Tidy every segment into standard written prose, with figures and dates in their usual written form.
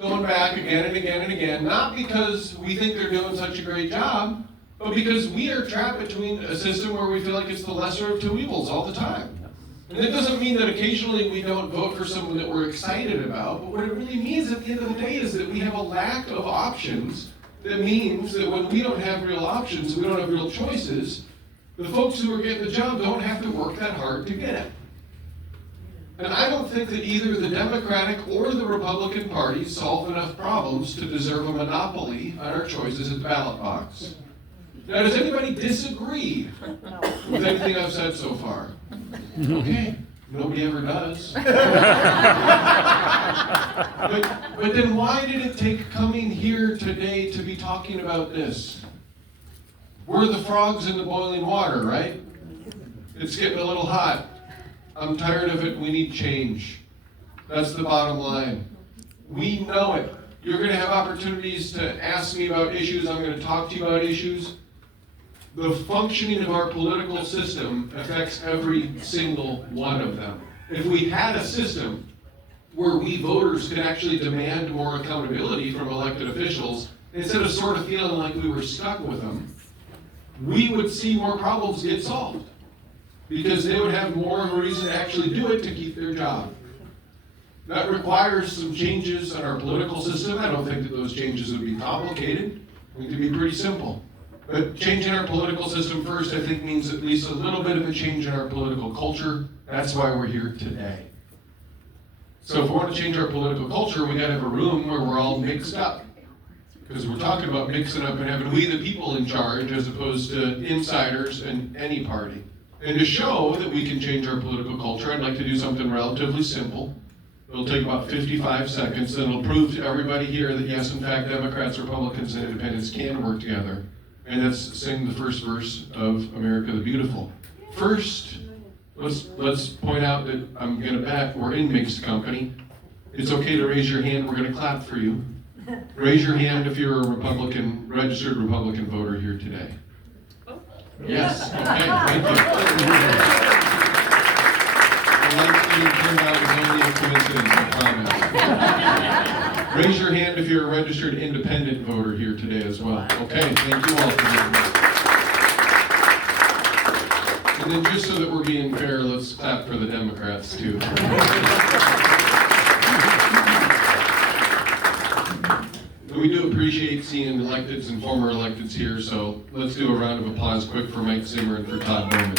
going back again and again and again, not because we think they're doing such a great job, but because we are trapped between a system where we feel like it's the lesser of two evils all the time. And that doesn't mean that occasionally we don't vote for someone that we're excited about, but what it really means at the end of the day is that we have a lack of options. That means that when we don't have real options, we don't have real choices, the folks who are getting the job don't have to work that hard to get it. And I don't think that either the Democratic or the Republican parties solve enough problems to deserve a monopoly on our choices at the ballot box. Now, does anybody disagree with anything I've said so far? Okay, nobody ever does. But then why did it take coming here today to be talking about this? We're the frogs in the boiling water, right? It's getting a little hot. I'm tired of it. We need change. That's the bottom line. We know it. You're going to have opportunities to ask me about issues. I'm going to talk to you about issues. The functioning of our political system affects every single one of them. If we had a system where we voters could actually demand more accountability from elected officials, instead of sort of feeling like we were stuck with them, we would see more problems get solved. Because they would have more of a reason to actually do it to keep their job. That requires some changes in our political system. I don't think that those changes would be complicated. I think they'd be pretty simple. But changing our political system first, I think, means at least a little bit of a change in our political culture. That's why we're here today. So if we want to change our political culture, we got to have a room where we're all mixed up. Because we're talking about mixing up and having we the people in charge as opposed to insiders in any party. And to show that we can change our political culture, I'd like to do something relatively simple. It'll take about 55 seconds, and it'll prove to everybody here that yes, in fact, Democrats, Republicans, and Independents can work together. And that's sing the first verse of America the Beautiful. First, let's point out that I'm gonna bet we're in mixed company. It's okay to raise your hand, we're gonna clap for you. Raise your hand if you're a Republican, registered Republican voter here today. Yes, okay, thank you. The likely turnout is only a coincidence, I promise. Raise your hand if you're a registered independent voter here today as well. Okay, thank you all for doing that. And then just so that we're being fair, let's clap for the Democrats too. We do appreciate seeing electeds and former electeds here, so let's do a round of applause quick for Mike Zimmer and for Todd Bowman.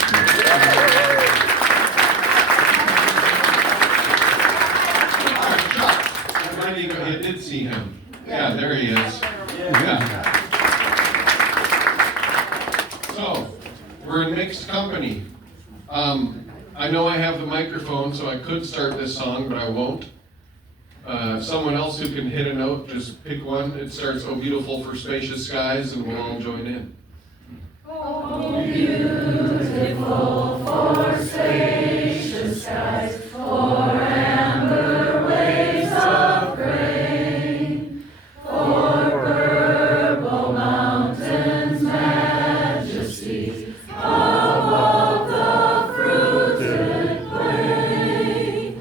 I did see him. Yeah, there he is. Yeah. So, we're in mixed company. I know I have the microphone, so I could start this song, but I won't. Someone else who can hit a note, just pick one. It starts, "Oh Beautiful for Spacious Skies," and we'll all join in. Oh, beautiful for spacious skies, for amber waves of grain, for purple mountains' majesty, above the fruited plain.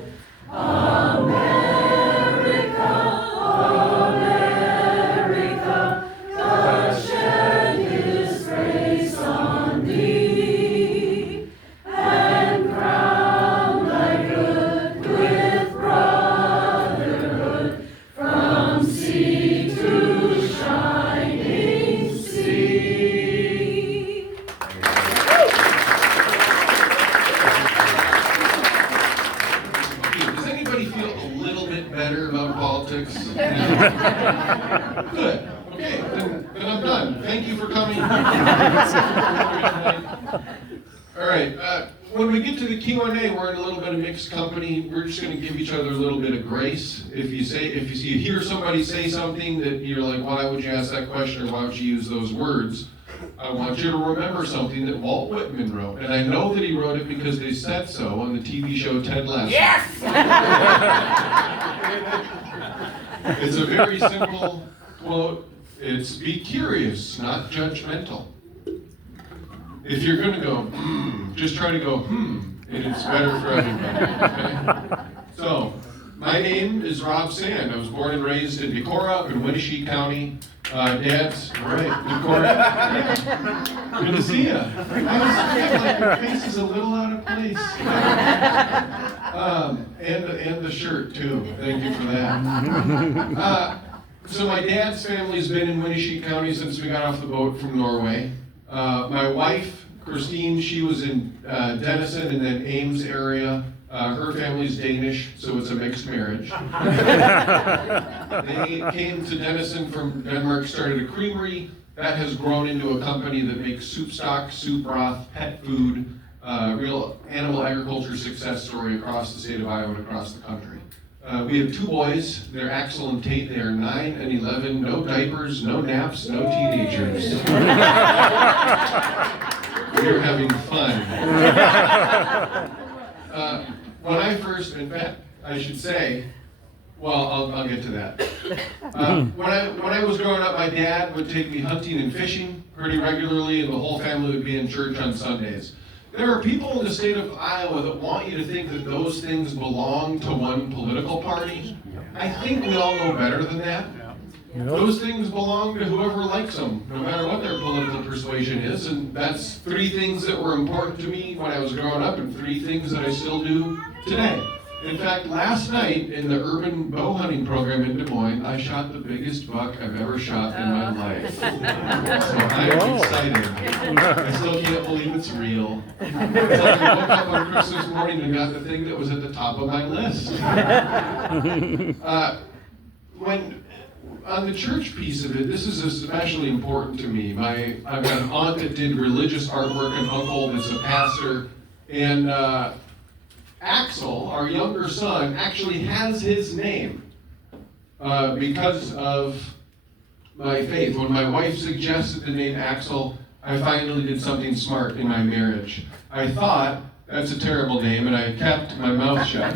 America, God shed His grace on thee, and crown thy good with brotherhood from sea to shining sea. Does anybody feel a little bit better about politics? Good. Okay, then I'm done. Thank you for coming. All right. When we get to the Q&A, we're in a little bit of mixed company. We're just going to give each other a little bit of grace. If you hear somebody say something that you're like, why would you ask that question, or why would you use those words? I want you to remember something that Walt Whitman wrote, and I know that he wrote it because they said so on the TV show Ted Lasso. Yes! It's a very simple quote. It's be curious, not judgmental. If you're going to go, just try to go, and it's better for everybody, okay? So, My name is Rob Sand. I was born and raised in Decorah up in Winnebago County. Dad's, right, Decorah. Yeah. Good to see you. Your face is a little out of place. And the shirt too. Thank you for that. So my dad's family's been in Winnebago County since we got off the boat from Norway. My wife, Christine, she was in Denison and then Ames area. Her family's Danish, so it's a mixed marriage. They came to Denison from Denmark, started a creamery. That has grown into a company that makes soup stock, soup broth, pet food, real animal agriculture success story across the state of Iowa and across the country. We have 2 boys. They're Axel and Tate. They are 9 and 11. No diapers, no naps, no teenagers. We're having fun. When I first, in fact, I should say, well, I'll get to that. When I was growing up, my dad would take me hunting and fishing pretty regularly, and the whole family would be in church on Sundays. There are people in the state of Iowa that want you to think that those things belong to one political party. I think we all know better than that. Those things belong to whoever likes them, no matter what their political persuasion is, and that's 3 things that were important to me when I was growing up and 3 things that I still do today. In fact, last night in the urban bow hunting program in Des Moines, I shot the biggest buck I've ever shot in my life. So I'm excited. I still can't believe it's real. It's like I woke up on Christmas morning and got the thing that was at the top of my list. On the church piece of it, this is especially important to me. I've got an aunt that did religious artwork, an uncle that's a pastor, and Axel, our younger son, actually has his name because of my faith. When my wife suggested the name Axel, I finally did something smart in my marriage. I thought, that's a terrible name, and I kept my mouth shut.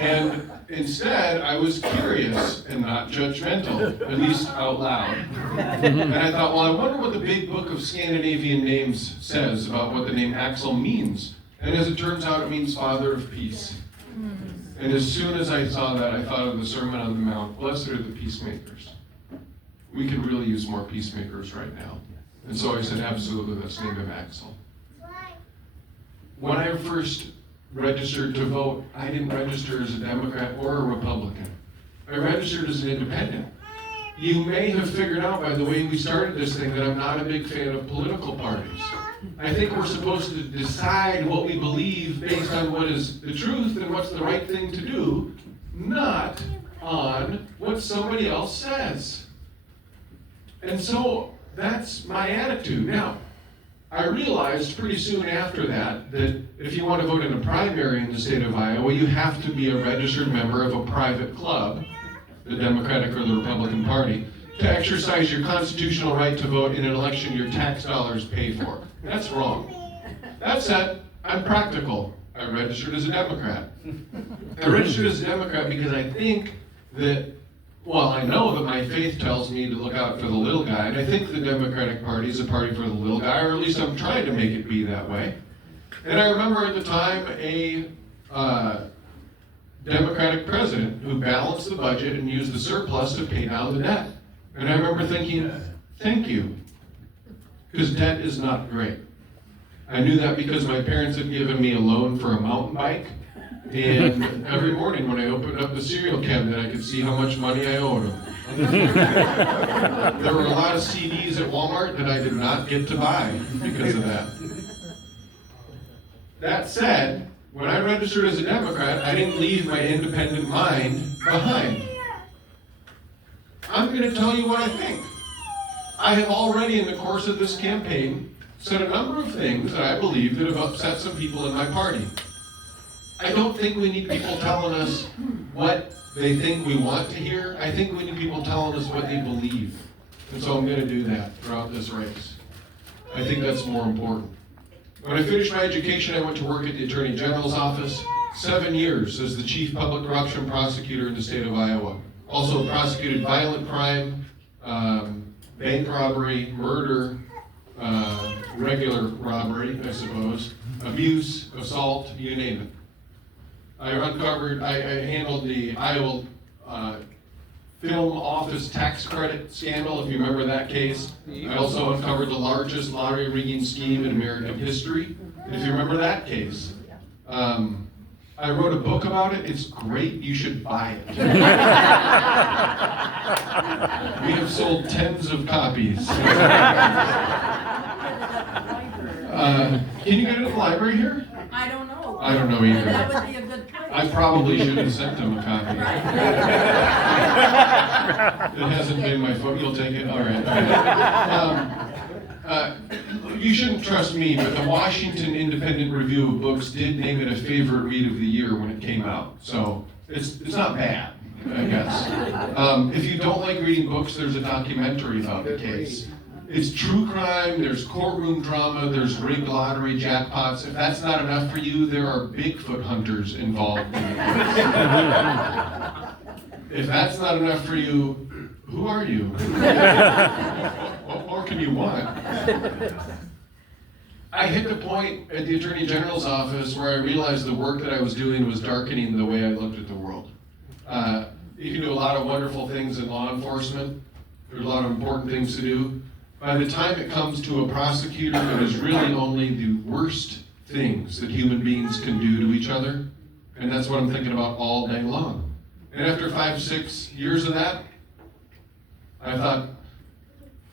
And instead, I was curious and not judgmental, at least out loud. And I thought, well, I wonder what the big book of Scandinavian names says about what the name Axel means. And as it turns out, it means Father of Peace. And as soon as I saw that, I thought of the Sermon on the Mount, blessed are the peacemakers. We could really use more peacemakers right now. And so I said, absolutely, let's name him Axel. When I first registered to vote, I didn't register as a Democrat or a Republican. I registered as an independent. You may have figured out by the way we started this thing that I'm not a big fan of political parties. I think we're supposed to decide what we believe based on what is the truth and what's the right thing to do, not on what somebody else says. And so that's my attitude. Now, I realized pretty soon after that if you want to vote in a primary in the state of Iowa, you have to be a registered member of a private club, the Democratic or the Republican Party, to exercise your constitutional right to vote in an election your tax dollars pay for. That's wrong. That said, I'm practical. I registered as a Democrat. I registered as a Democrat because I think that, well, I know that my faith tells me to look out for the little guy, and I think the Democratic Party is a party for the little guy, or at least I'm trying to make it be that way. And I remember at the time a Democratic president who balanced the budget and used the surplus to pay down the debt. And I remember thinking, thank you, because debt is not great. I knew that because my parents had given me a loan for a mountain bike, and every morning when I opened up the cereal cabinet, I could see how much money I owed them. There were a lot of CDs at Walmart that I did not get to buy because of that. That said, when I registered as a Democrat, I didn't leave my independent mind behind. I'm going to tell you what I think. I have already, in the course of this campaign, said a number of things that I believe that have upset some people in my party. I don't think we need people telling us what they think we want to hear. I think we need people telling us what they believe. And so I'm going to do that throughout this race. I think that's more important. When I finished my education, I went to work at the Attorney General's office. 7 years as the chief public corruption prosecutor in the state of Iowa. Also prosecuted violent crime, bank robbery, murder, regular robbery, I suppose, abuse, assault, you name it. I handled the Iowa film office tax credit scandal, if you remember that case. I also uncovered the largest lottery rigging scheme in American history, if you remember that case. I wrote a book about it. It's great. You should buy it. We have sold tens of copies. Can you get it at the library here? I don't know. I don't know either. That would be a good place. I probably should have sent them a copy. It hasn't been my fault. You'll take it? All right. You shouldn't trust me, but the Washington Independent Review of Books did name it a favorite read of the year when it came out. So it's not bad, I guess. If you don't like reading books, there's a documentary about the case. It's true crime, there's courtroom drama, there's rigged lottery jackpots. If that's not enough for you, there are Bigfoot hunters involved in the case. If that's not enough for you, who are you? What more can you want? I hit the point at the Attorney General's office where I realized the work that I was doing was darkening the way I looked at the world. You can do a lot of wonderful things in law enforcement. There's a lot of important things to do. By the time it comes to a prosecutor, it is really only the worst things that human beings can do to each other. And that's what I'm thinking about all day long. And after 5-6 years of that, I thought,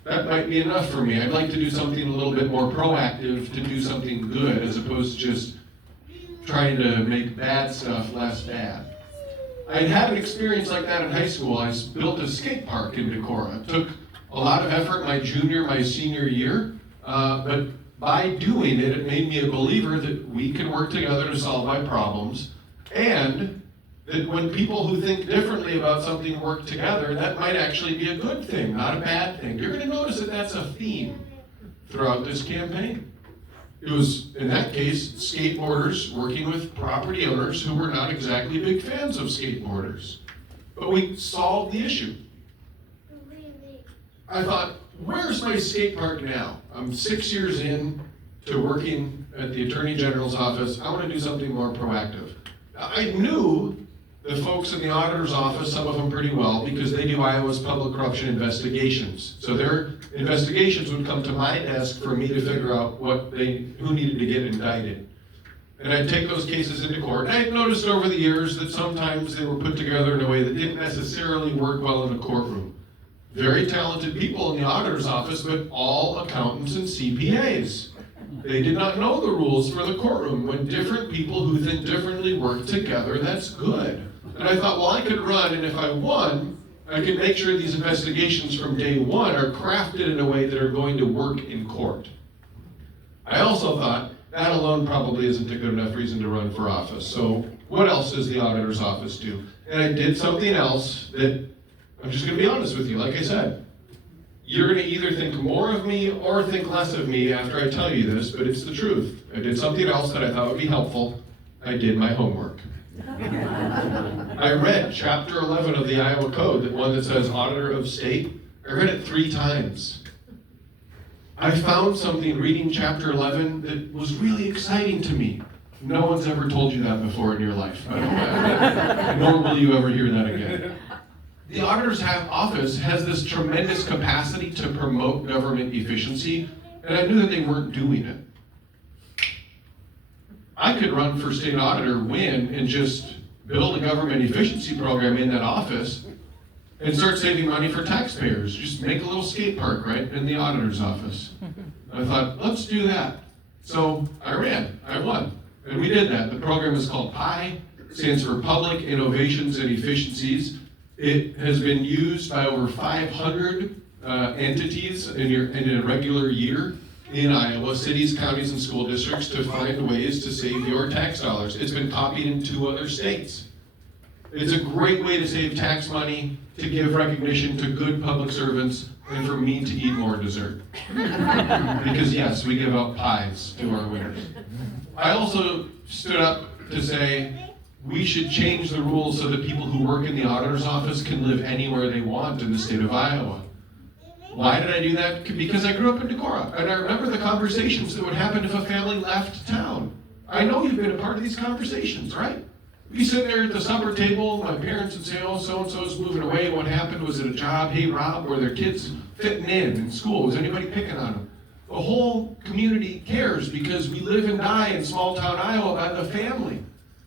that might be enough for me. I'd like to do something a little bit more proactive, to do something good, as opposed to just trying to make bad stuff less bad. I had an experience like that in high school. I built a skate park in Decorah. It took a lot of effort my senior year, but by doing it, it made me a believer that we can work together to solve my problems, and that when people who think differently about something work together, that might actually be a good thing, not a bad thing. You're going to notice that that's a theme throughout this campaign. It was, in that case, skateboarders working with property owners who were not exactly big fans of skateboarders. But we solved the issue. I thought, where's my skate park now? I'm 6 years in to working at the Attorney General's office. I want to do something more proactive. I knew the folks in the auditor's office, some of them pretty well, because they do Iowa's public corruption investigations. So their investigations would come to my desk for me to figure out who needed to get indicted. And I'd take those cases into court. And I'd noticed over the years that sometimes they were put together in a way that didn't necessarily work well in a courtroom. Very talented people in the auditor's office, but all accountants and CPAs. They did not know the rules for the courtroom. When different people who think differently work together, that's good. And I thought, well, I could run, and if I won, I could make sure these investigations from day one are crafted in a way that are going to work in court. I also thought, that alone probably isn't a good enough reason to run for office. So what else does the auditor's office do? And I did something else that, I'm just going to be honest with you, like I said, you're going to either think more of me or think less of me after I tell you this, but it's the truth. I did something else that I thought would be helpful. I did my homework. I read chapter 11 of the Iowa Code, the one that says Auditor of State. I read it 3 times. I found something reading chapter 11 that was really exciting to me. No one's ever told you that before in your life, by the way. Nor will you ever hear that again. The auditor's office has this tremendous capacity to promote government efficiency, and I knew that they weren't doing it. I could run for state auditor, win, and just build a government efficiency program in that office and start saving money for taxpayers. Just make a little skate park right in the auditor's office. I thought, let's do that. So I ran, I won, and we did that. The program is called PI, stands for Public Innovations and Efficiencies. It has been used by over 500 entities in a regular year in Iowa, cities, counties, and school districts to find ways to save your tax dollars. It's been copied in 2 other states. It's a great way to save tax money, to give recognition to good public servants, and for me to eat more dessert. Because yes, we give out pies to our winners. I also stood up to say, we should change the rules so that people who work in the auditor's office can live anywhere they want in the state of Iowa. Why did I do that? Because I grew up in Decorah, and I remember the conversations that would happen if a family left town. I know you've been a part of these conversations, right? We sit there at the supper table, my parents would say, oh, so-and-so's moving away. What happened? Was it a job? Hey, Rob, were their kids fitting in school? Was anybody picking on them? The whole community cares because we live and die in small town Iowa by the family.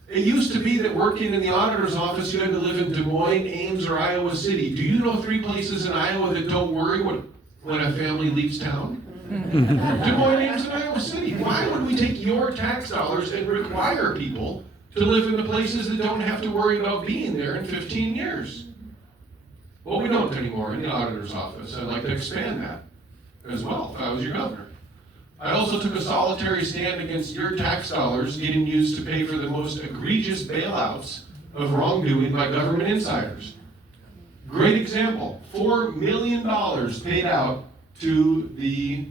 It used to be that working in the auditor's office, you had to live in Des Moines, Ames, or Iowa City. Do you know 3 places in Iowa that don't worry when a family leaves town? Des Moines, Ames, and Iowa City. Why would we take your tax dollars and require people to live in the places that don't have to worry about being there in 15 years? Well, we don't anymore in the auditor's office. I'd like to expand that as well if I was your governor. I also took a solitary stand against your tax dollars getting used to pay for the most egregious bailouts of wrongdoing by government insiders. Great example, $4 million paid out to the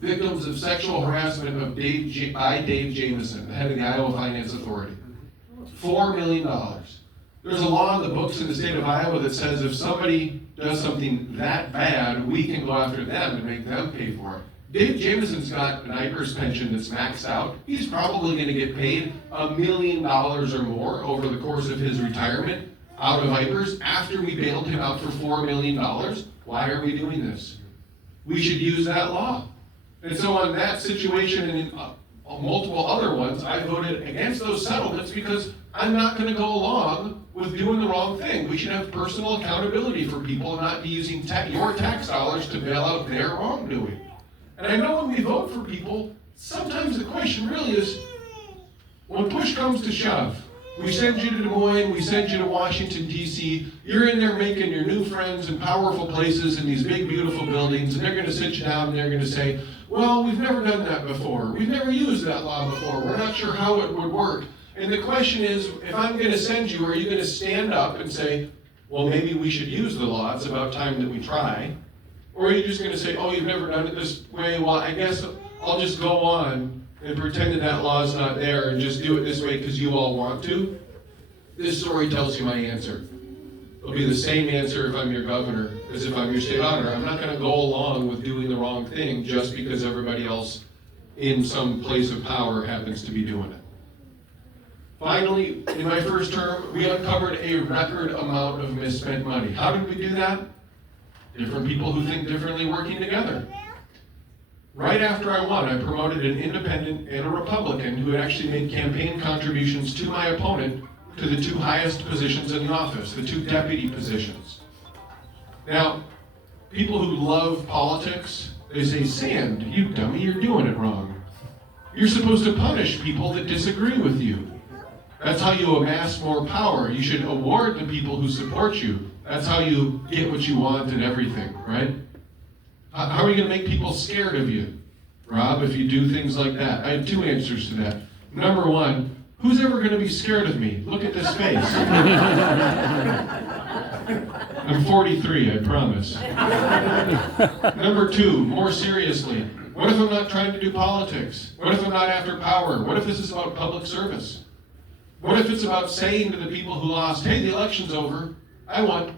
victims of sexual harassment by Dave Jamieson, the head of the Iowa Finance Authority. $4 million. There's a law in the books in the state of Iowa that says if somebody does something that bad, we can go after them and make them pay for it. Dave Jamison's got an IPERS pension that's maxed out. He's probably going to get paid $1 million or more over the course of his retirement out of IPERS after we bailed him out for $4 million. Why are we doing this? We should use that law. And so on that situation and in multiple other ones, I voted against those settlements because I'm not going to go along with doing the wrong thing. We should have personal accountability for people and not be using your tax dollars to bail out their wrongdoing. And I know when we vote for people, sometimes the question really is, when push comes to shove, we send you to Des Moines, we send you to Washington, D.C., you're in there making your new friends in powerful places in these big, beautiful buildings, and they're going to sit you down and they're going to say, well, we've never done that before. We've never used that law before. We're not sure how it would work. And the question is, if I'm going to send you, are you going to stand up and say, well, maybe we should use the law, it's about time that we try? Or are you just going to say, oh, you've never done it this way, well, I guess I'll just go on and pretend that that law is not there and just do it this way because you all want to? This story tells you my answer. It'll be the same answer if I'm your governor as if I'm your state auditor. I'm not going to go along with doing the wrong thing just because everybody else in some place of power happens to be doing it. Finally, in my first term, we uncovered a record amount of misspent money. How did we do that? Different people who think differently working together. Right after I won, I promoted an independent and a Republican who had actually made campaign contributions to my opponent to the 2 highest positions in the office, the 2 deputy positions. Now, people who love politics, they say, Sand, you dummy, you're doing it wrong. You're supposed to punish people that disagree with you. That's how you amass more power. You should award the people who support you. That's how you get what you want and everything, right? How are you going to make people scared of you, Rob, if you do things like that? I have 2 answers to that. Number 1, who's ever going to be scared of me? Look at this face. I'm 43, I promise. Number 2, more seriously, what if I'm not trying to do politics? What if I'm not after power? What if this is about public service? What if it's about saying to the people who lost, hey, the election's over, I won.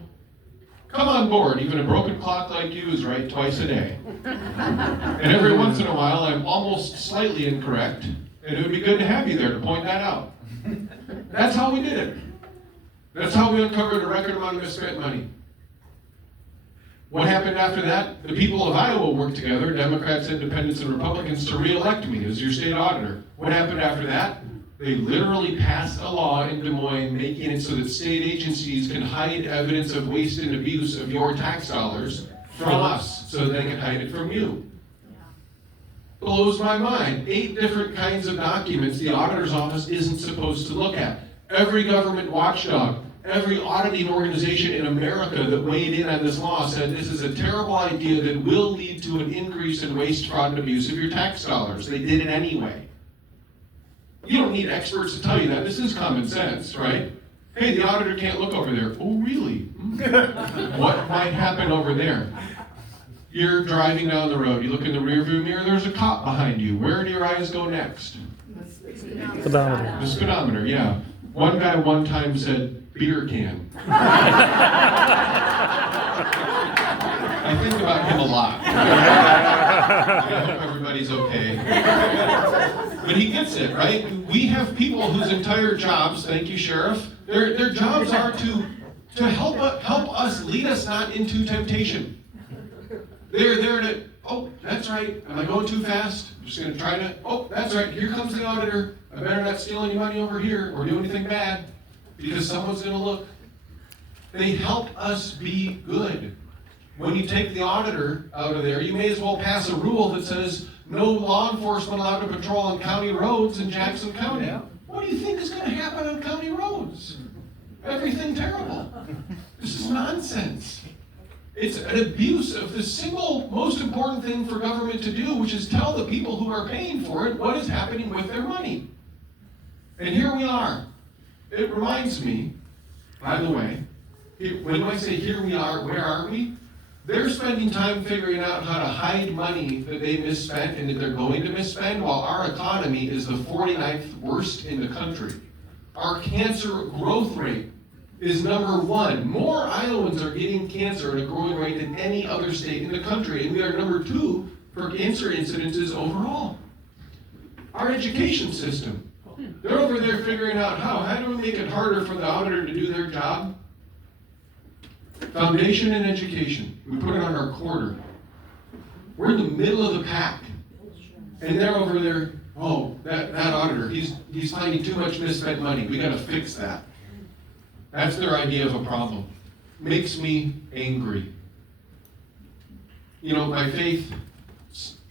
Come on board, even a broken clock like you is right twice a day. And every once in a while, I'm almost slightly incorrect, and it would be good to have you there to point that out. That's how we did it. That's how we uncovered a record amount of misspent money. What happened after that? The people of Iowa worked together, Democrats, Independents, and Republicans, to re-elect me as your state auditor. What happened after that? They literally passed a law in Des Moines making it so that state agencies can hide evidence of waste and abuse of your tax dollars from us so they can hide it from you. Blows my mind. 8 different kinds of documents the auditor's office isn't supposed to look at. Every government watchdog, every auditing organization in America that weighed in on this law said this is a terrible idea that will lead to an increase in waste, fraud, and abuse of your tax dollars. They did it anyway. You don't need experts to tell you that. This is common sense, right? Hey, the auditor can't look over there. Oh, really? What might happen over there? You're driving down the road. You look in the rearview mirror. There's a cop behind you. Where do your eyes go next? Speedometer. The speedometer, yeah. One guy one time said, beer can. I think about him a lot. I hope everybody's okay. But he gets it, right? We have people whose entire jobs, thank you, Sheriff, their jobs are to help us, lead us not into temptation. They're there to, oh, that's right, am I going too fast? I'm just gonna try to, oh, that's right, here comes the auditor. I better not steal any money over here or do anything bad because someone's gonna look. They help us be good. When you take the auditor out of there, you may as well pass a rule that says no law enforcement allowed to patrol on county roads in Jackson County. Yeah. What do you think is going to happen on county roads? Everything terrible. This is nonsense. It's an abuse of the single most important thing for government to do, which is tell the people who are paying for it what is happening with their money. And here we are. It reminds me, by the way, when I say here we are, where are we? They're spending time figuring out how to hide money that they misspent and that they're going to misspend, while our economy is the 49th worst in the country. Our cancer growth rate is #1. More Iowans are getting cancer at a growing rate than any other state in the country, and we are #2 for cancer incidences overall. Our education system, they're over there figuring out how do we make it harder for the auditor to do their job? Foundation and education, we put it on our quarter. We're in the middle of the pack. And they're over there, oh, that auditor, he's finding too much misspent money. We gotta fix that. That's their idea of a problem. Makes me angry. You know, my faith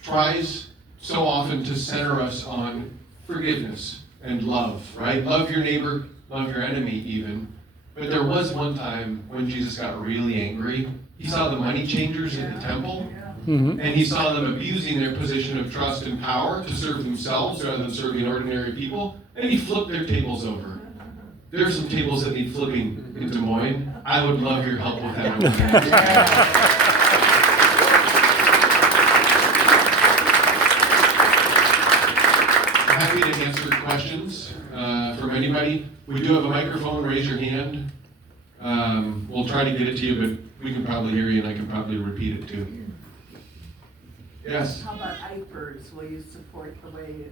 tries so often to center us on forgiveness and love, right? Love your neighbor, love your enemy even. But there was one time when Jesus got really angry. He saw the money changers in the temple, and he saw them abusing their position of trust and power to serve themselves rather than serving ordinary people, and he flipped their tables over. There are some tables that need flipping in Des Moines. I would love your help with that. Happy to answer questions from anybody. We do have a microphone, raise your hand. We'll try to get it to you, but we can probably hear you and I can probably repeat it too. Yes? How about IPERS? Will you support the way,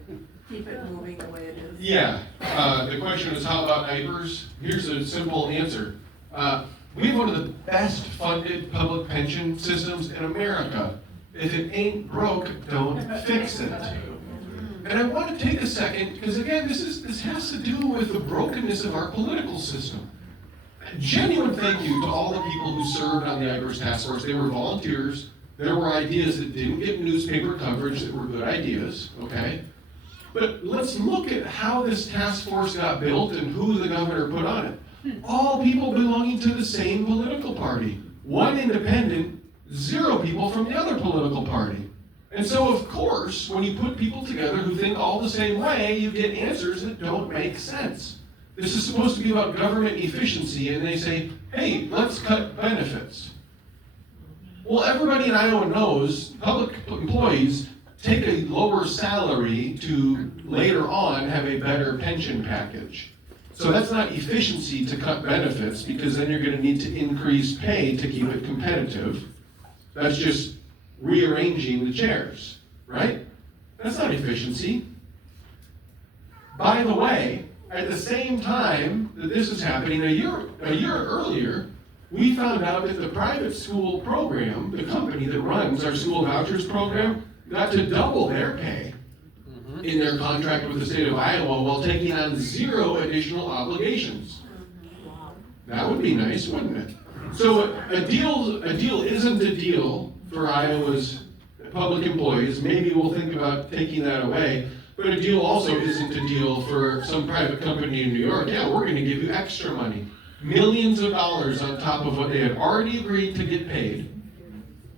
keep it moving the way it is? Yeah. The question is, how about IPERS? Here's a simple answer. We have one of the best funded public pension systems in America. If it ain't broke, don't fix it. And I want to take a second, because again, this has to do with the brokenness of our political system. A genuine thank you to all the people who served on the IPERS task force. They were volunteers. There were ideas that didn't get newspaper coverage that were good ideas, okay? But let's look at how this task force got built and who the governor put on it. All people belonging to the same political party. One independent, 0 people from the other political party. And so, of course, when you put people together who think all the same way, you get answers that don't make sense. This is supposed to be about government efficiency, and they say, hey, let's cut benefits. Well, everybody in Iowa knows public employees take a lower salary to later on have a better pension package. So that's not efficiency to cut benefits, because then you're going to need to increase pay to keep it competitive. That's just rearranging the chairs, right? That's not efficiency. By the way, at the same time that this is happening, a year earlier, we found out that the private school program, the company that runs our school vouchers program, got to double their pay in their contract with the state of Iowa while taking on 0 additional obligations. That would be nice, wouldn't it? So a deal isn't a deal for Iowa's public employees. Maybe we'll think about taking that away. But a deal also isn't a deal for some private company in New York. Yeah, we're going to give you extra money. Millions of dollars on top of what they had already agreed to get paid.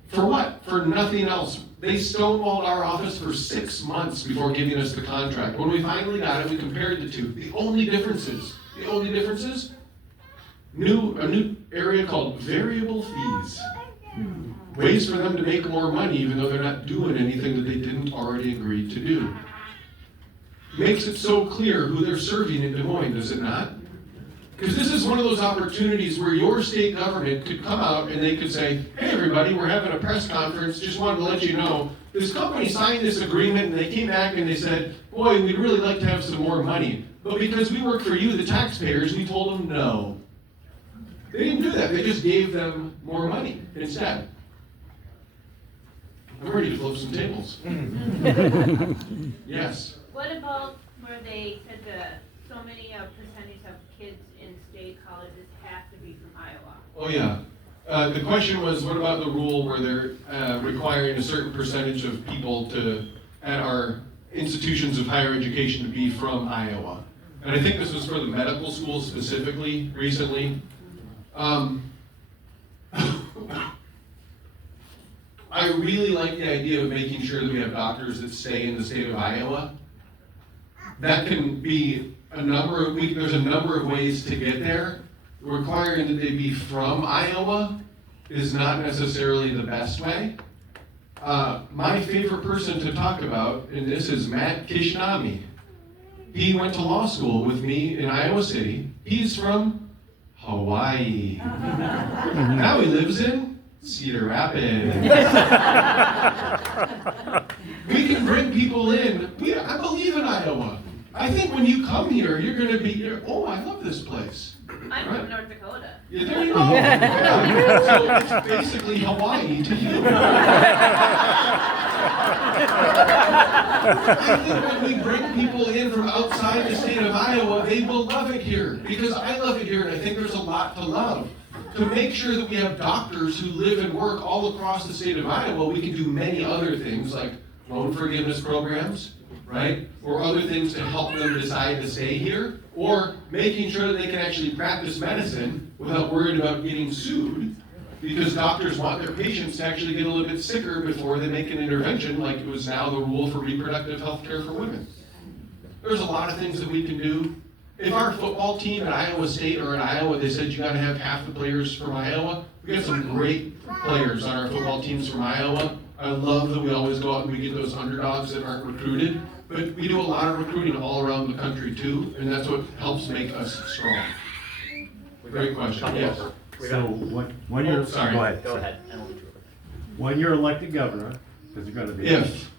For what? For nothing else. They stonewalled our office for 6 months before giving us the contract. When we finally got it, we compared the two. The only differences, a new area called variable fees. Ways for them to make more money even though they're not doing anything that they didn't already agree to do. Makes it so clear who they're serving in Des Moines, does it not? Because this is one of those opportunities where your state government could come out and they could say, hey everybody, we're having a press conference, just wanted to let you know, this company signed this agreement and they came back and they said, boy, we'd really like to have some more money. But because we work for you, the taxpayers, we told them no. They didn't do that, they just gave them more money instead. I'm ready to flip some tables. Yes? What about where they said that so many percentage of kids in state colleges have to be from Iowa? Oh, yeah. The question was, what about the rule where they're requiring a certain percentage of people at our institutions of higher education to be from Iowa? And I think this was for the medical schools specifically recently. I really like the idea of making sure that we have doctors that stay in the state of Iowa. That can be there's a number of ways to get there. Requiring that they be from Iowa is not necessarily the best way. My favorite person to talk about in this is Matt Kishnami. He went to law school with me in Iowa City. He's from Hawaii. Now he lives in Cedar Rapids. We can bring people in. I believe in Iowa. I think when you come here, you're going to be, oh, I love this place. I'm from North Dakota. Yeah, there you go. Yeah. So it's basically Hawaii to you. I think when we bring people in from outside the state of Iowa, they will love it here. Because I love it here, and I think there's a lot to love. To make sure that we have doctors who live and work all across the state of Iowa, we can do many other things like loan forgiveness programs, right? Or other things to help them decide to stay here, or making sure that they can actually practice medicine without worrying about getting sued, because doctors want their patients to actually get a little bit sicker before they make an intervention, like it was now the rule for reproductive health care for women. There's a lot of things that we can do. If our football team at Iowa State or in Iowa, they said you gotta have half the players from Iowa, we got some great players on our football teams from Iowa. I love that we always go out and we get those underdogs that aren't recruited, but we do a lot of recruiting all around the country too, and that's what helps make us strong. Great question, yes. So when you're, sorry. go ahead. Go ahead. I won't be When you're elected governor, because you're gonna be. If.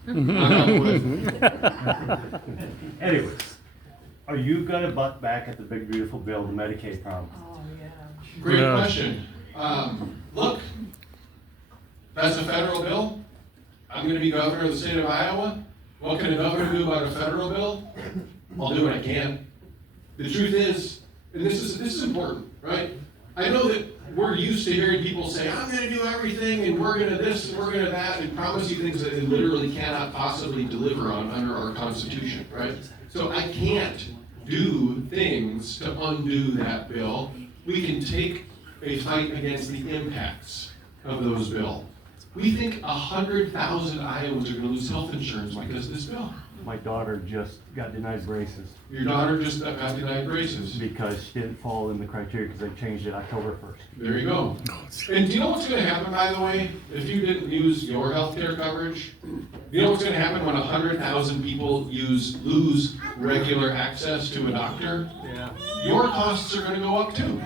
Anyways, are you gonna butt back at the big beautiful bill, the Medicaid problem? Oh, yeah. Great Yeah. question. Look, that's a federal bill. I'm gonna be governor of the state of Iowa. What can a governor do about a federal bill? I'll do what I can. The truth is, and this is important, right? I know that we're used to hearing people say, I'm gonna do everything, and we're gonna this, and we're gonna that, and promise you things that they literally cannot possibly deliver on under our Constitution, right? So I can't do things to undo that bill. We can take a fight against the impacts of those bills. We think 100,000 Iowans are gonna lose health insurance because of this bill. My daughter just got denied braces Your daughter just got denied braces. because she didn't fall in the criteria because they changed it October 1st. There you go. And do you know what's gonna happen, by the way, if you didn't use your health care coverage? You know what's gonna happen when 100,000 people lose regular access to a doctor? Yeah. Your costs are gonna go up too.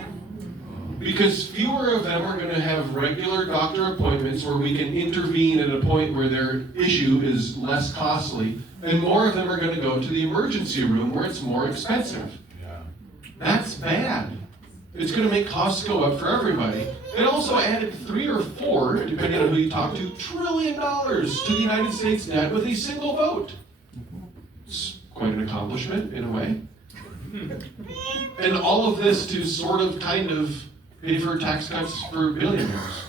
Because fewer of them are gonna have regular doctor appointments where we can intervene at a point where their issue is less costly, and more of them are gonna go to the emergency room where it's more expensive. That's bad. It's gonna make costs go up for everybody. It also added 3 or 4, depending on who you talk to, $1 trillion to the United States debt with a single vote. It's quite an accomplishment in a way. And all of this to sort of kind of pay for tax cuts for billionaires.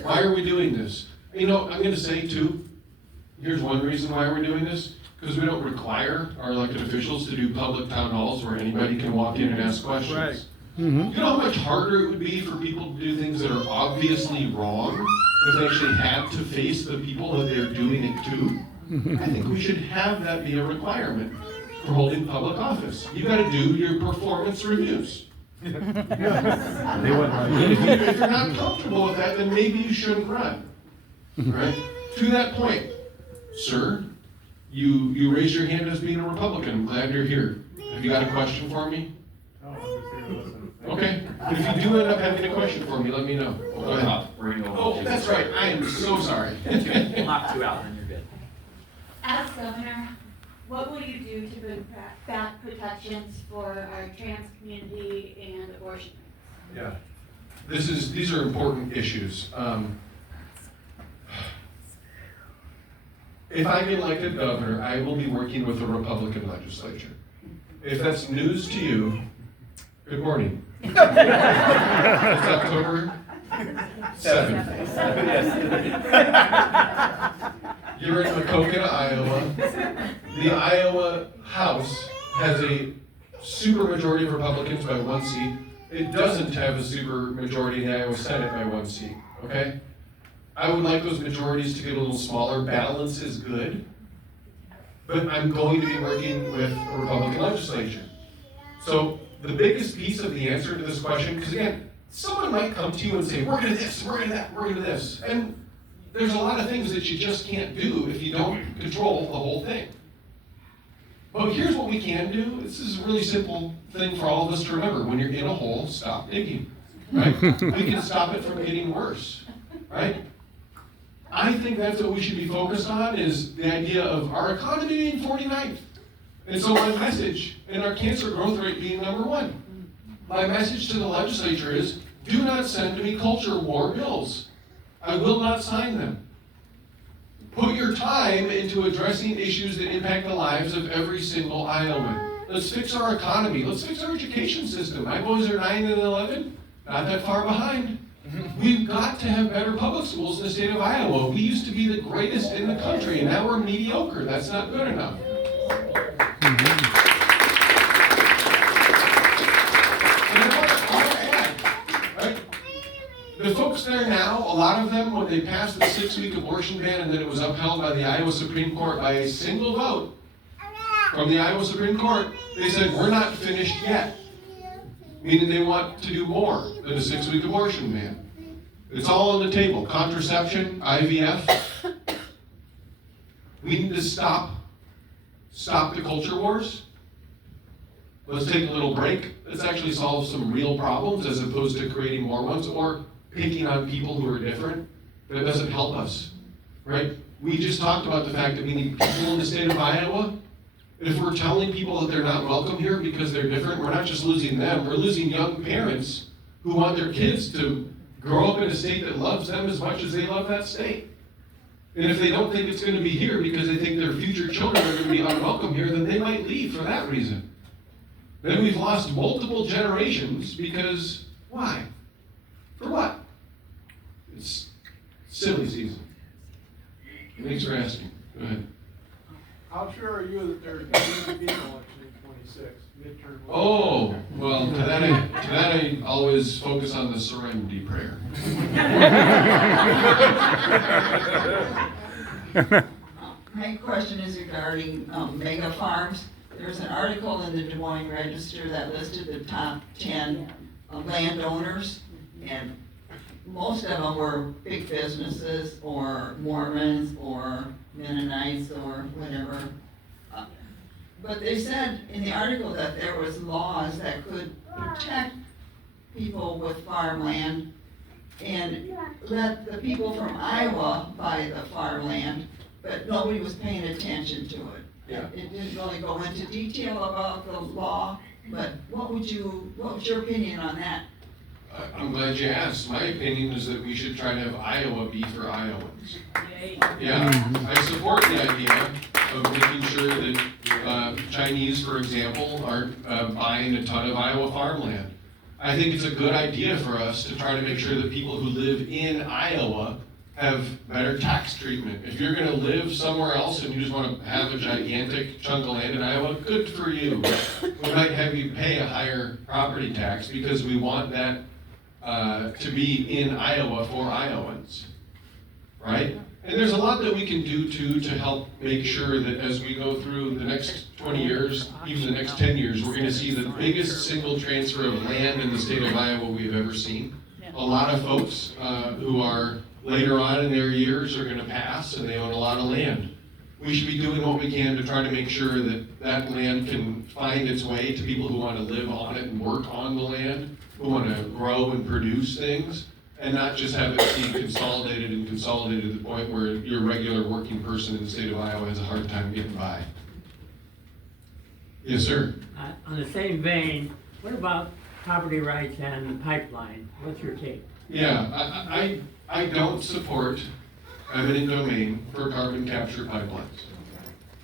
Why are we doing this? You know, I'm gonna say too, here's one reason why we're doing this, because we don't require our elected officials to do public town halls where anybody can walk in and ask questions. Right. You know how much harder it would be for people to do things that are obviously wrong if they actually had to face the people that they're doing it to? I think we should have that be a requirement for holding public office. You gotta do your performance reviews. They wouldn't like And if you're not comfortable with that, then maybe you shouldn't run, right? To that point, sir, you raised your hand as being a Republican. I'm glad you're here. Have you got a question for me? Oh, I'm just here to listen. Okay, but if you do end up having a question for me, let me know. Go ahead. We're gonna go. Oh, that's right, I am so sorry. We'll knock 2 out and then you're good. As governor, what will you do to bring back protections for our trans community and abortion rights? Yeah. These are important issues. If I get elected governor, I will be working with the Republican legislature. If that's news to you, good morning. It's October 7th. You're in Maquoketa, Iowa. The Iowa House has a supermajority of Republicans by 1 seat. It doesn't have a supermajority in the Iowa Senate by 1 seat, okay? I would like those majorities to get a little smaller. Balance is good. But I'm going to be working with a Republican legislature. So the biggest piece of the answer to this question, because again, someone might come to you and say, we're gonna this, we're gonna that, we're gonna this. And there's a lot of things that you just can't do if you don't control the whole thing. But here's what we can do. This is a really simple thing for all of us to remember. When you're in a hole, stop digging, right? We can stop it from getting worse, right? I think that's what we should be focused on, is the idea of our economy being 49th. And so my message, and our cancer growth rate being number 1. My message to the legislature is, do not send to me culture war bills. I will not sign them. Put your time into addressing issues that impact the lives of every single Iowan. Let's fix our economy. Let's fix our education system. My boys are 9 and 11, not that far behind. We've got to have better public schools in the state of Iowa. We used to be the greatest in the country, and now we're mediocre. That's not good enough. And I want to add, right? The folks there now, a lot of them, when they passed the 6-week abortion ban and then it was upheld by the Iowa Supreme Court by a single vote from the Iowa Supreme Court, they said, we're not finished yet. Meaning they want to do more than a 6-week abortion ban. It's all on the table. Contraception, IVF. We need to stop the culture wars. Let's take a little break. Let's actually solve some real problems as opposed to creating more ones or picking on people who are different. That doesn't help us, right? We just talked about the fact that we need people in the state of Iowa. If we're telling people that they're not welcome here because they're different, we're not just losing them, we're losing young parents who want their kids to grow up in a state that loves them as much as they love that state. And if they don't think it's going to be here because they think their future children are going to be unwelcome here, then they might leave for that reason. Then we've lost multiple generations because, why? For what? It's silly season. Thanks for asking. Go ahead. How sure are you that there's going to be an election in 26, midterm? Oh, well, to that I always focus on the serenity prayer. My question is regarding mega farms. There's an article in the Des Moines Register that listed the top 10 landowners, and most of them were big businesses or Mormons or Mennonites or whatever. But they said in the article that there was laws that could protect people with farmland and let the people from Iowa buy the farmland, but nobody was paying attention to it. Yeah. It didn't really go into detail about the law, but what was your opinion on that? I'm glad you asked. My opinion is that we should try to have Iowa be for Iowans. Yeah, I support the idea of making sure that Chinese, for example, aren't buying a ton of Iowa farmland. I think it's a good idea for us to try to make sure that people who live in Iowa have better tax treatment. If you're gonna live somewhere else and you just wanna have a gigantic chunk of land in Iowa, good for you. We might have you pay a higher property tax because we want that to be in Iowa for Iowans, right? And there's a lot that we can do too to help make sure that as we go through the next 20 years, even the next 10 years, we're gonna see the biggest single transfer of land in the state of Iowa we've ever seen. A lot of folks who are later on in their years are gonna pass and they own a lot of land. We should be doing what we can to try to make sure that that land can find its way to people who want to live on it and work on the land. who want to grow and produce things, and not just have it be consolidated to the point where your regular working person in the state of Iowa has a hard time getting by. Yes, sir. On the same vein, what about property rights and the pipeline? What's your take? Yeah, I don't support eminent domain for carbon capture pipelines,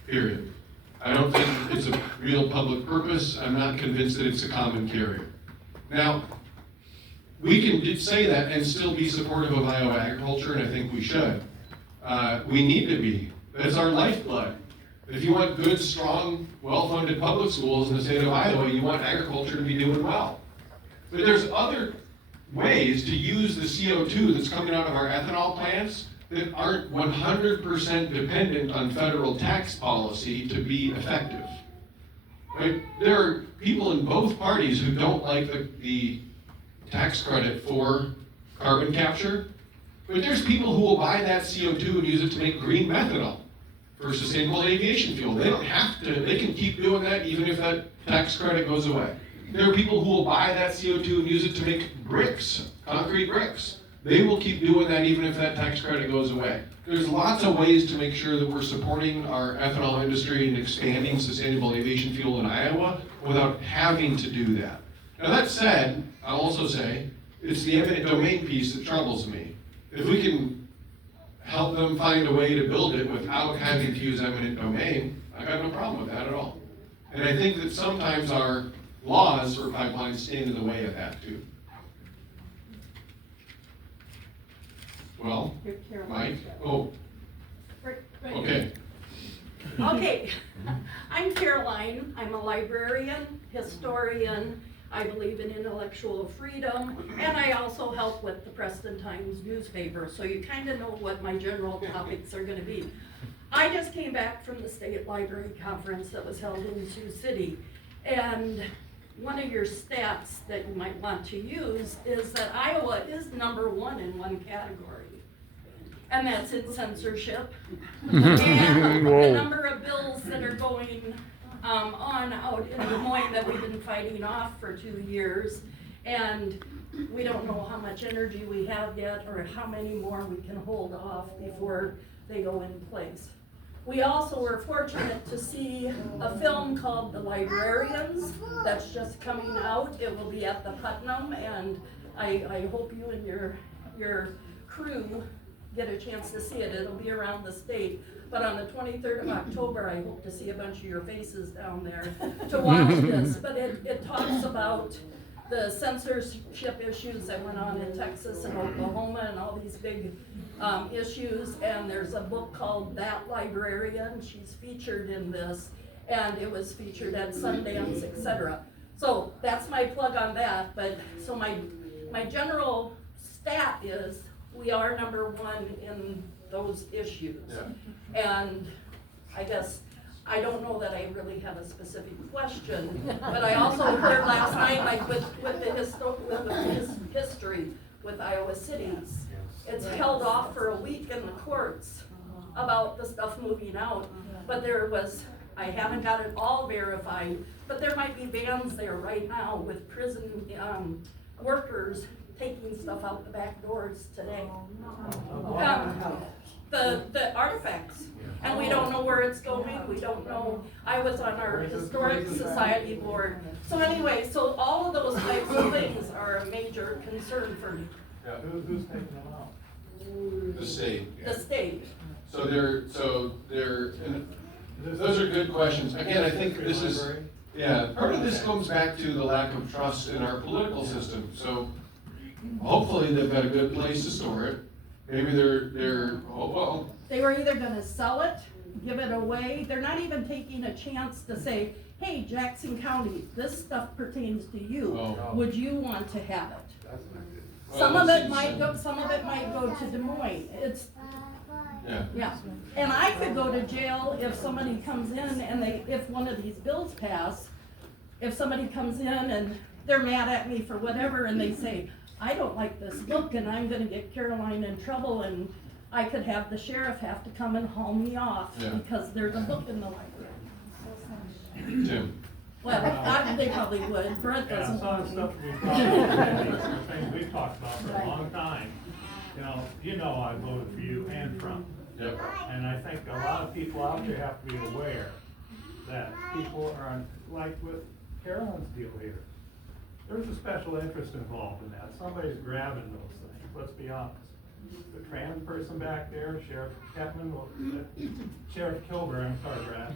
period. I don't think it's a real public purpose. I'm not convinced that it's a common carrier. Now, we can say that and still be supportive of Iowa agriculture, and I think we should. We need to be. That's our lifeblood. If you want good, strong, well-funded public schools in the state of Iowa, you want agriculture to be doing well. But there's other ways to use the CO2 that's coming out of our ethanol plants that aren't 100% dependent on federal tax policy to be effective. Right? There are people in both parties who don't like the tax credit for carbon capture, but there's people who will buy that CO2 and use it to make green methanol for sustainable aviation fuel. They don't have to, they can keep doing that even if that tax credit goes away. There are people who will buy that CO2 and use it to make bricks, concrete bricks. They will keep doing that even if that tax credit goes away. There's lots of ways to make sure that we're supporting our ethanol industry and expanding sustainable aviation fuel in Iowa without having to do that. Now that said, I'll also say, it's the eminent domain piece that troubles me. If we can help them find a way to build it without having to use eminent domain, I got no problem with that at all. And I think that sometimes our laws for pipelines stand in the way of that too. Well, Mike, oh, okay. Okay, I'm Caroline. I'm a librarian, historian. I believe in intellectual freedom, and I also help with the Preston Times newspaper, so you kind of know what my general topics are going to be. I just came back from the State Library Conference that was held in Sioux City, and one of your stats that you might want to use is that Iowa is #1 in one category, and that's in censorship. And the number of bills that are going on out in Des Moines that we've been fighting off for 2 years, and we don't know how much energy we have yet or how many more we can hold off before they go in place. We also were fortunate to see a film called The Librarians that's just coming out. It will be at the Putnam, and I hope you and your crew get a chance to see it. It'll be around the state. But on the 23rd of October, I hope to see a bunch of your faces down there to watch this. But it talks about the censorship issues that went on in Texas and Oklahoma and all these big issues. And there's a book called That Librarian. She's featured in this, and it was featured at Sundance, etc. So that's my plug on that. But so my general stat is we are #1 in those issues. Yeah. And I guess, I don't know that I really have a specific question, but I also heard last night, like with the history with Iowa cities, it's held off for a week in the courts about the stuff moving out, but I haven't got it all verified, but there might be vans there right now with prison workers taking stuff out the back doors today. The artifacts, and we don't know where it's going, we don't know. I was on our Historic Society board. So anyway, so all of those types of things are a major concern for me. Yeah. Who's taking them out? The state. The state. So and those are good questions. Again, I think this is, yeah, part of this comes back to the lack of trust in our political system. So hopefully they've got a good place to store it. Maybe They were either gonna sell it, give it away. They're not even taking a chance to say, hey, Jackson County, this stuff pertains to you. Oh. Would you want to have it? That's not good. Some of it might go to Des Moines. Yeah. And I could go to jail if somebody comes in and if one of these bills pass, if somebody comes in and they're mad at me for whatever and they say, I don't like this book and I'm gonna get Caroline in trouble, and I could have the sheriff have to come and haul me off because there's a book in the library. Tim. Well, they probably would, Brett Yeah, doesn't some want of the to. stuff we've talked about, some things we've talked about for a long time. You know I voted for you and Trump. Yep. And I think a lot of people out there have to be aware that people are, like with Carolyn's deal here. There's a special interest involved in that. Somebody's grabbing those things, let's be honest. The trans person back there, Sheriff Ketman, Sheriff Kilburn, I'm sorry, Brad.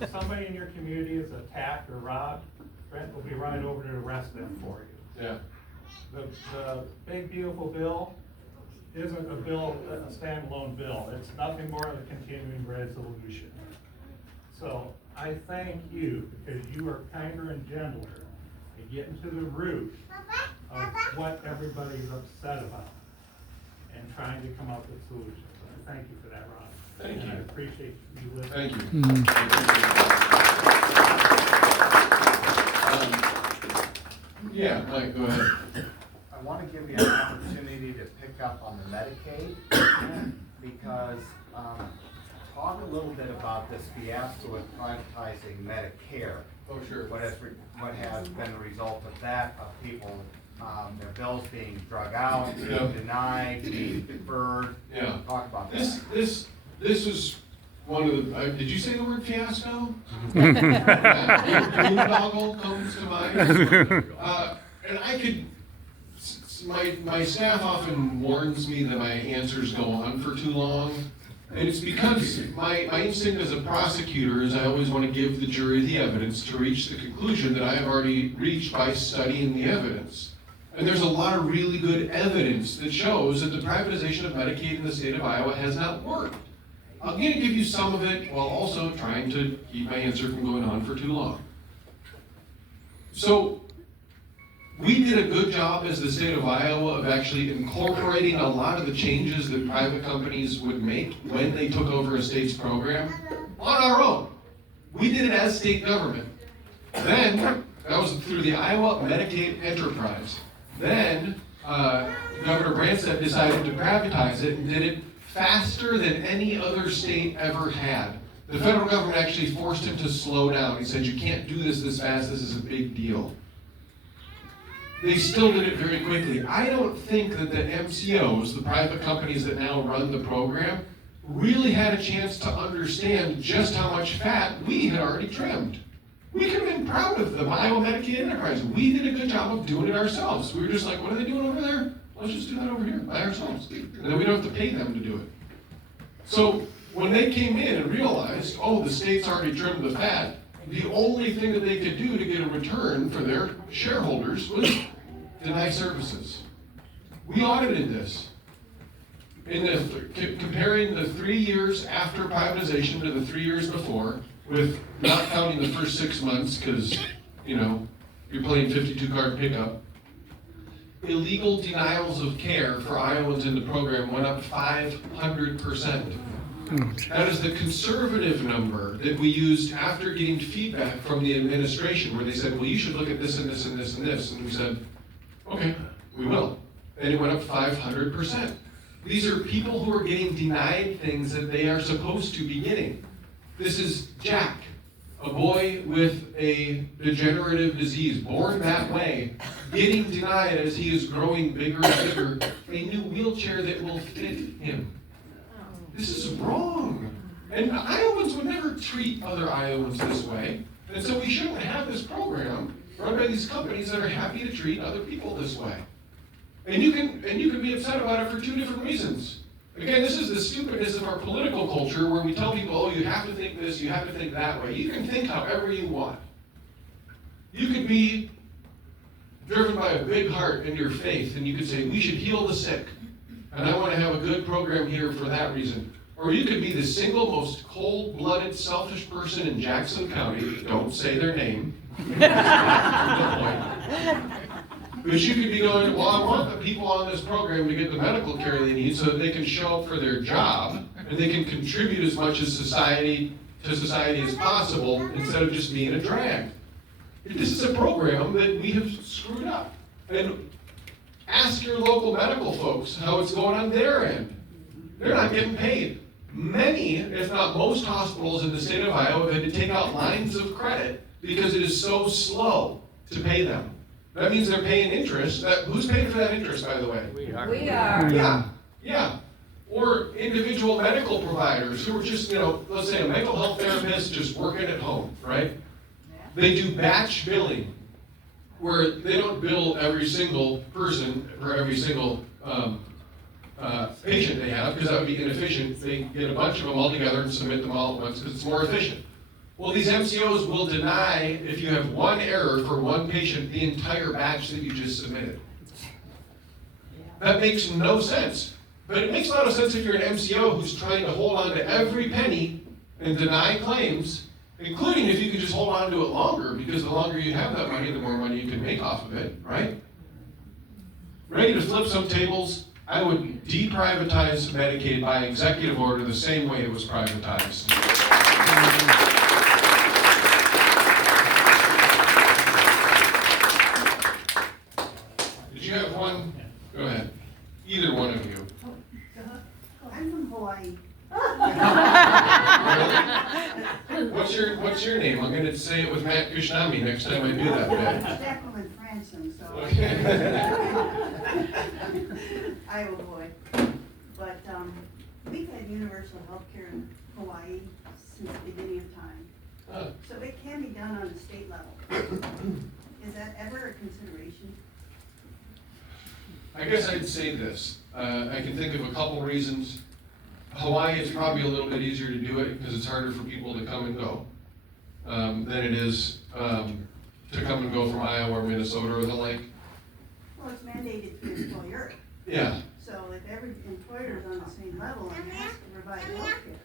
If somebody in your community is attacked or robbed, Brent will be right over to arrest them for you. Yeah. The big beautiful bill isn't a bill, a standalone bill. It's nothing more than a continuing resolution. So I thank you because you are kinder and gentler and getting to the root of what everybody's upset about and trying to come up with solutions. So I thank you for that, Ron. Thank And I you. appreciate you listening. Thank you. Yeah, Mike, go ahead. I want to give you an opportunity to pick up on the Medicaid because talk a little bit about this fiasco with privatizing Medicare. Oh, sure. What has been a result of that, of people, their bills being drug out, being denied, being deferred. Yeah. Talk about that. This is one of the, did you say the word fiasco? Boondoggle comes to mind. And I could, my staff often warns me that my answers go on for too long. And it's because my instinct as a prosecutor is I always want to give the jury the evidence to reach the conclusion that I have already reached by studying the evidence. And there's a lot of really good evidence that shows that the privatization of Medicaid in the state of Iowa has not worked. I'm going to give you some of it while also trying to keep my answer from going on for too long. So, we did a good job as the state of Iowa of actually incorporating a lot of the changes that private companies would make when they took over a state's program on our own. We did it as state government. Then, that was through the Iowa Medicaid Enterprise. Then, Governor Branstad decided to privatize it and did it faster than any other state ever had. The federal government actually forced him to slow down. He said, you can't do this fast, this is a big deal. They still did it very quickly. I don't think that the MCOs, the private companies that now run the program, really had a chance to understand just how much fat we had already trimmed. We could have been proud of the Iowa Medicaid Enterprise. We did a good job of doing it ourselves. We were just like, what are they doing over there? Let's just do that over here by ourselves. And then we don't have to pay them to do it. So when they came in and realized, oh, the state's already trimmed the fat, the only thing that they could do to get a return for their shareholders was deny services. We audited this. Comparing the 3 years after privatization to the 3 years before, with not counting the first 6 months, because, you're playing 52 card pickup, illegal denials of care for Iowans in the program went up 500%. That is the conservative number that we used after getting feedback from the administration, where they said, well, you should look at this and this and this and this. And we said, okay, we will. And it went up 500%. These are people who are getting denied things that they are supposed to be getting. This is Jack, a boy with a degenerative disease, born that way, getting denied as he is growing bigger and bigger, a new wheelchair that will fit him. This is wrong. And Iowans would never treat other Iowans this way. And so we shouldn't have this program run by these companies that are happy to treat other people this way. And you can be upset about it for two different reasons. Again, this is the stupidness of our political culture where we tell people, oh, you have to think this, you have to think that way. You can think however you want. You could be driven by a big heart in your faith, and you could say, we should heal the sick. And I want to have a good program here for that reason. Or you could be the single most cold-blooded, selfish person in Jackson County. Don't say their name. But you could be going, well, I want the people on this program to get the medical care they need so that they can show up for their job and they can contribute as much as society as possible instead of just being a drag. This is a program that we have screwed up. And ask your local medical folks how it's going on their end. They're not getting paid. Many, if not most hospitals in the state of Iowa have had to take out lines of credit because it is so slow to pay them. That means they're paying interest. Who's paying for that interest, by the way? We are. We are. Yeah. Or individual medical providers who are just, let's say a mental health therapist just working at home, right? They do batch billing, where they don't bill every single person for every single patient they have, because that would be inefficient. They get a bunch of them all together and submit them all at once because it's more efficient. Well, these MCOs will deny, if you have one error for one patient, the entire batch that you just submitted. That makes no sense. But it makes a lot of sense if you're an MCO who's trying to hold on to every penny and deny claims, including if you could just hold on to it longer, because the longer you have that money, the more money you can make off of it, right? Ready to flip some tables? I would deprivatize Medicaid by executive order the same way it was privatized. Did you have one? Go ahead. Either one of you. I'm from Hawaii. What's your name? I'm gonna say it with Matt Krishnami next time I do that bit. Jacqueline Franson, so. Okay. Iowa boy. But, we've had universal health care in Hawaii since the beginning of time. So it can be done on the state level. Is that ever a consideration? I guess I'd say this. I can think of a couple reasons. Hawaii is probably a little bit easier to do it because it's harder for people to come and go than it is to come and go from Iowa or Minnesota or the like. Well, it's mandated to the employer. Yeah. So if every employer is on the same level and has to provide health care,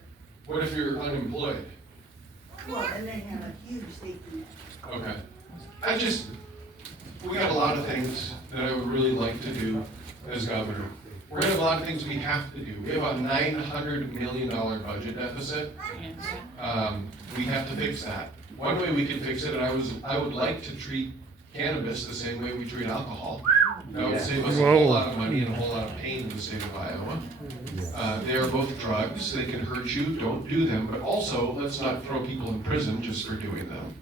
What if you're unemployed? well, then they have a huge safety net. Okay. We got a lot of things that I would really like to do as governor. We're gonna have a lot of things we have to do. We have a $900 million budget deficit. We have to fix that. One way we can fix it, and I would like to treat cannabis the same way we treat alcohol. That would save us a whole lot of money and a whole lot of pain in the state of Iowa. They are both drugs. They can hurt you. Don't do them. But also, let's not throw people in prison just for doing them.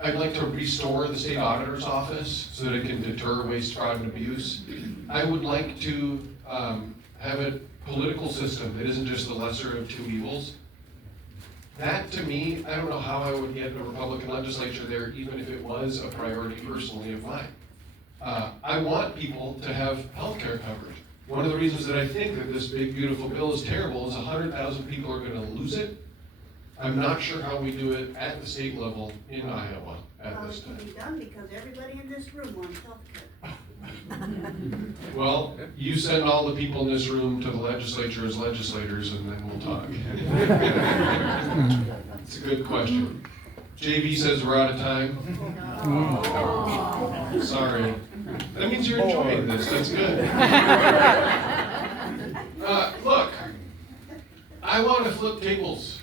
I'd like to restore the state auditor's office so that it can deter waste, fraud, and abuse. I would like to have a political system that isn't just the lesser of two evils. That, to me, I don't know how I would get a Republican legislature there, even if it was a priority personally of mine. I want people to have health care coverage. One of the reasons that I think that this big, beautiful bill is terrible is 100,000 people are gonna lose it. I'm not sure how we do it at the state level in Iowa at this It can time. be done because everybody in this room wants health care. Well, you send all the people in this room to the legislature as legislators and then we'll talk. It's a good question. JB says we're out of time. Sorry. That means you're enjoying this, that's good. Look, I want to flip tables.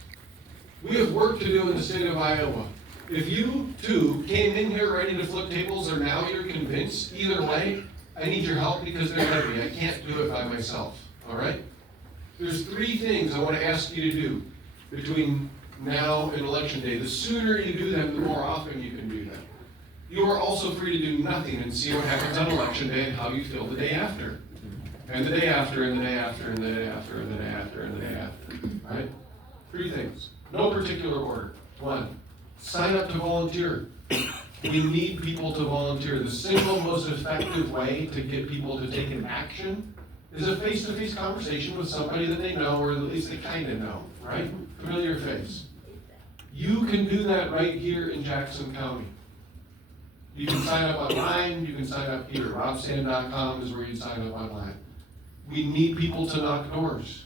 We have work to do in the state of Iowa. If you too came in here ready to flip tables or now you're convinced, either way, I need your help because they're heavy. I can't do it by myself, all right? There's 3 things I want to ask you to do between now and election day. The sooner you do them, the more often you can do them. You are also free to do nothing and see what happens on election day and how you feel the day after. And the day after, and the day after, and the day after, and the day after, and the day after, right? 3 things. No particular order. 1, sign up to volunteer. We need people to volunteer. The single most effective way to get people to take an action is a face-to-face conversation with somebody that they know, or at least they kind of know, right? Familiar face. You can do that right here in Jackson County. You can sign up online, you can sign up here. robsand.com is where you sign up online. We need people to knock doors.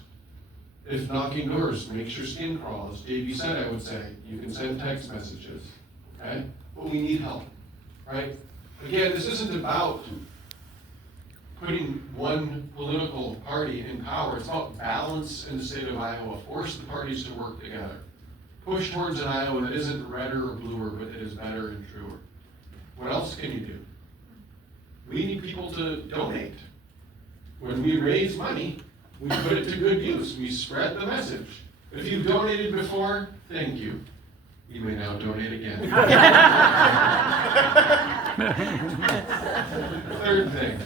If knocking doors makes your skin crawl, as JB said, I would say, you can send text messages, okay? But we need help, right? Again, this isn't about putting one political party in power. It's about balance in the state of Iowa. Force the parties to work together. Push towards an Iowa that isn't redder or bluer, but that is better and truer. What else can you do? We need people to donate. When we raise money, we put it to good use. We spread the message. If you've donated before, thank you. You may now donate again. Third thing,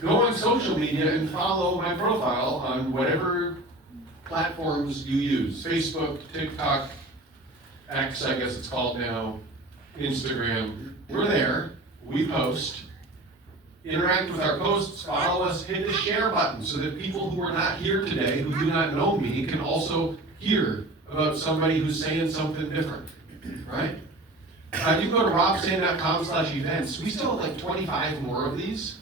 go on social media and follow my profile on whatever platforms you use. Facebook, TikTok, X, I guess it's called now, Instagram. We're there, we post. Interact with our posts, follow us, hit the share button so that people who are not here today, who do not know me, can also hear about somebody who's saying something different, right? You can go to robsand.com/events. We still have like 25 more of these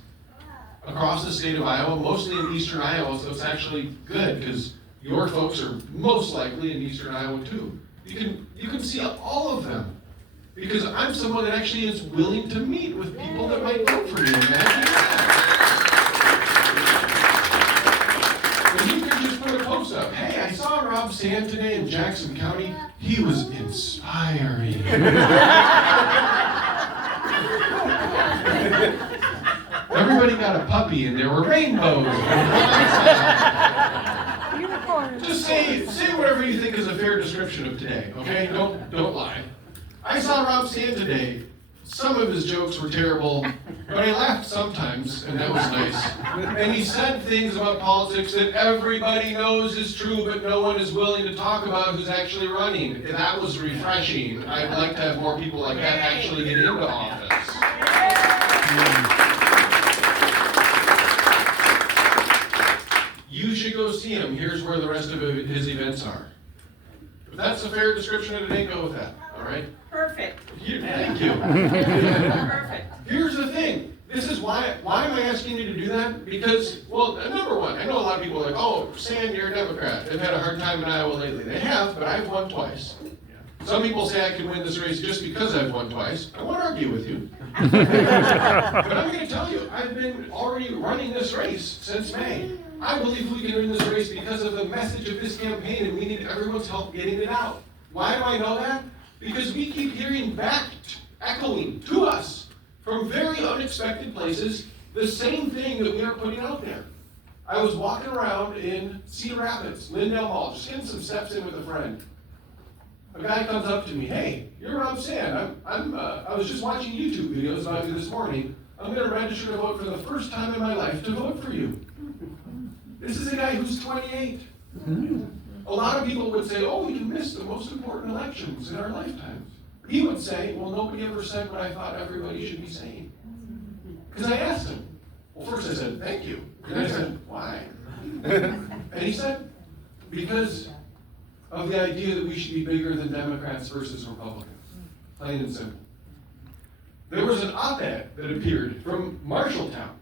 across the state of Iowa, mostly in eastern Iowa, so it's actually good because your folks are most likely in eastern Iowa too. You can see all of them. Because I'm someone that actually is willing to meet with people that might vote for me. Imagine that. And you can just put a post up. Hey, I saw Rob Sand today in Jackson County. He was inspiring. Everybody got a puppy and there were rainbows. Just say whatever you think is a fair description of today, okay? Don't lie. I saw Rob Sand today. Some of his jokes were terrible, but I laughed sometimes, and that was nice. And he said things about politics that everybody knows is true, but no one is willing to talk about who's actually running. And that was refreshing. I'd like to have more people like that actually get into office. You should go see him. Here's where the rest of his events are. If that's a fair description of today, go with that, all right? Perfect. Thank you. Perfect. Here's the thing. This is why am I asking you to do that? Because, well, number one, I know a lot of people are like, oh, Sand, you're a Democrat. They've had a hard time in Iowa lately. They have, but I've won twice. Some people say I can win this race just because I've won twice. I won't argue with you. But I'm going to tell you, I've been already running this race since May. I believe we can win this race because of the message of this campaign, and we need everyone's help getting it out. Why do I know that? Because we keep hearing back, echoing to us from very unexpected places, the same thing that we are putting out there. I was walking around in Cedar Rapids, Lindale Mall, just getting some steps in with a friend. A guy comes up to me, hey, you're Rob Sand. I was just watching YouTube videos about you this morning. I'm going to register to vote for the first time in my life to vote for you. This is a guy who's 28. A lot of people would say, oh, you missed the most important elections in our lifetimes. He would say, well, nobody ever said what I thought everybody should be saying. Because I asked him. Well, first I said, thank you. And I said, why? And he said, because of the idea that we should be bigger than Democrats versus Republicans. Plain and simple. There was an op-ed that appeared from Marshalltown.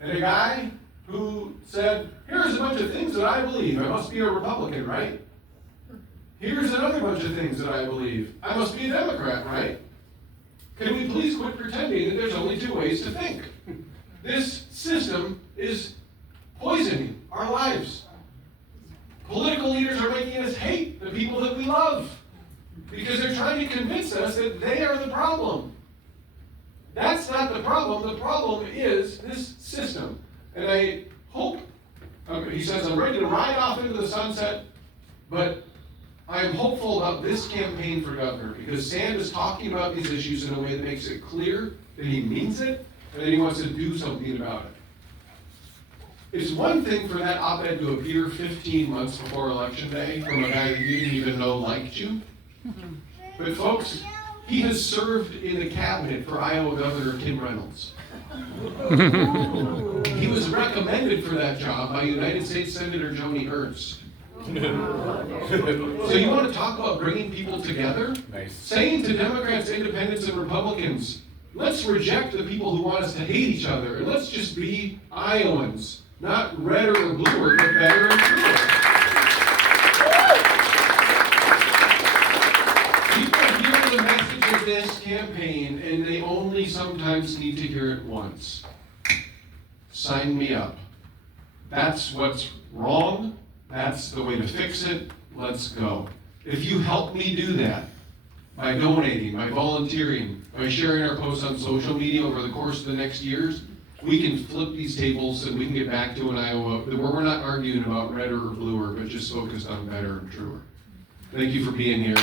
And a guy who said, here's a bunch of things that I believe. I must be a Republican, right? Here's another bunch of things that I believe. I must be a Democrat, right? Can we please quit pretending that there's only two ways to think? This system is poisoning our lives. Political leaders are making us hate the people that we love because they're trying to convince us that they are the problem. That's not the problem. The problem is this system. And I hope, he says, I'm ready to ride off into the sunset, but I am hopeful about this campaign for governor because Sand is talking about these issues in a way that makes it clear that he means it and that he wants to do something about it. It's one thing for that op-ed to appear 15 months before Election Day from a guy that you didn't even know liked you. But folks, he has served in the cabinet for Iowa Governor Tim Reynolds. He was recommended for that job by United States Senator Joni Ernst. So you want to talk about bringing people together? Nice. Saying to Democrats, Independents, and Republicans, let's reject the people who want us to hate each other, and let's just be Iowans. Not redder or bluer, but better and truer. People hear the message of this campaign, and they only sometimes need to hear it once. Sign me up. That's what's wrong. That's the way to fix it. Let's go. If you help me do that, by donating, by volunteering, by sharing our posts on social media over the course of the next years, we can flip these tables and we can get back to an Iowa where we're not arguing about redder or bluer, but just focused on better and truer. Thank you for being here.